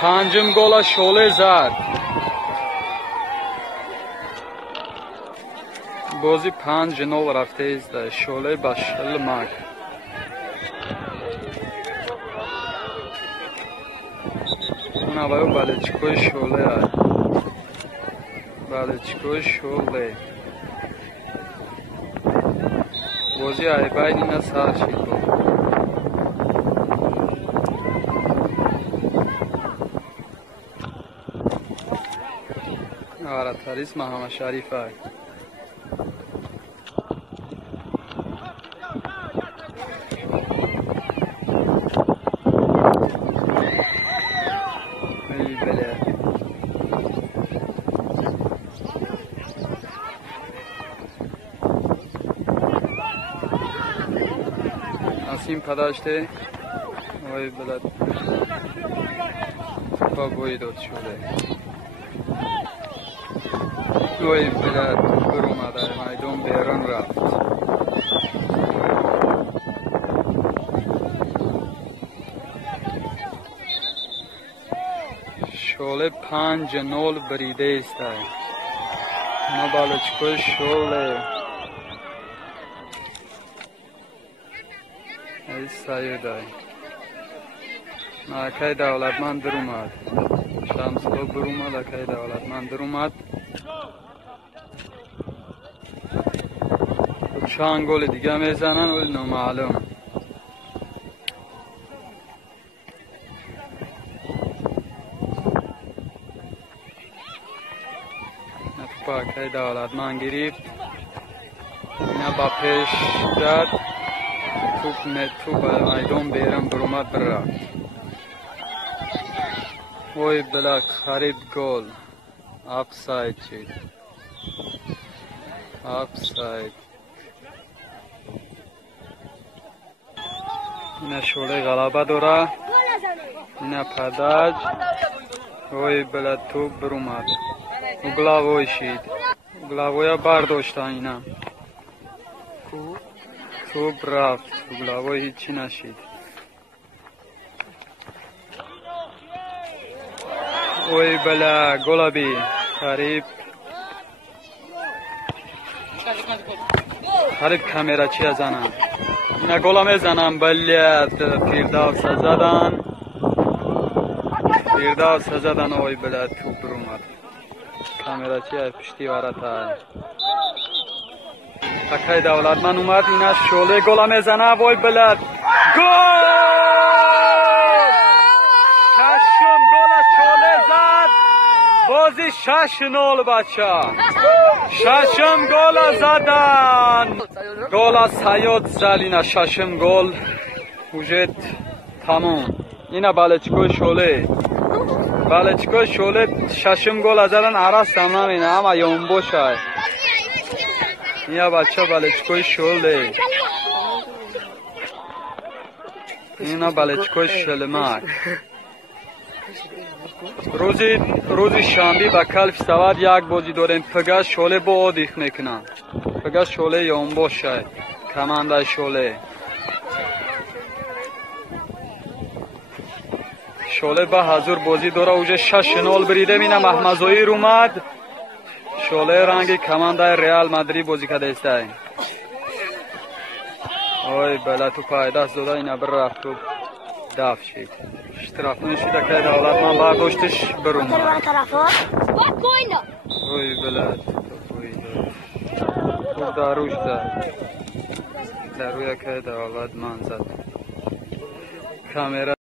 پنجم گل شعله زد. بازی 5-0 رفته است. شعله با شلمک. اون اوایو بالچکوی شعله است. بالچکوی شعله. بازی ای باید اینا سر شد. آره تریس محمد شریف های. نسیم پداشته وای بلد با گوی داد شده. وای بلد بر اومده میدان بیرون رفت. شعله 5-0 بریده است. ما بالچکوی شعله ای سایدای اکای دولتمند در اومد. شمسلو بر اومد. اکای دولتمند در اومد. چند گل دیگه میزنن ولی نامعلوم. توپ اکای دولتمند گرفت. اینا با پیش داد. توپ میدان بیرون بر اومد بررفت. وای بلک خرید گل. آفساید شد. آفساید. اینا شعله غلبه داره. اینا پداج. وای بلد توپ بر اومد. اوگلاوی شد. اوگلاوی برداشتن اینا. توپ رفت. اوگلاوی هیچی نشد. وای بلا گلابی خریب کامera چی ازنم. اینا گلا میزنم بله فیردوس زدن. فیردوس زدن. وای بلا توپ بر اومد. کامera چی پشتی ورتا. اکای دولتمند اومد. اینا شعله گلا میزنه. وای بلا گل. ششم گل شعله زد. بازی 6-0 بچه. ششم گل زدن. گل سیاد زد. اینا ششم گل وجد تمام. اینا بالچکوی شعله. بالچکوی شعله ششم گل زدن. عرص تمام. اینا اما یومبو شای. اینا بچه بالچکوی شعله. اینا بالچکوی شلمک. روزی شنبه با کلف سواد یک بازی داریم. پگاه شعله با آدیخ میکنن. پگاه شعله یومبو شای. کمانده شعله. شعله با حضور بازی داره. اوجه 6-0 بریده. مینا محمد ظهیر اومد. شعله رنگی کمانده ریال مادرید بازی کرده است. وای بلا تو پایدست داده. اینا بر رفت و دفع شد. اشتراک نشید که دولتمند برداشتش بر اومد. وای بلا تو داروش زد. داروی که دولتمند زد. کامera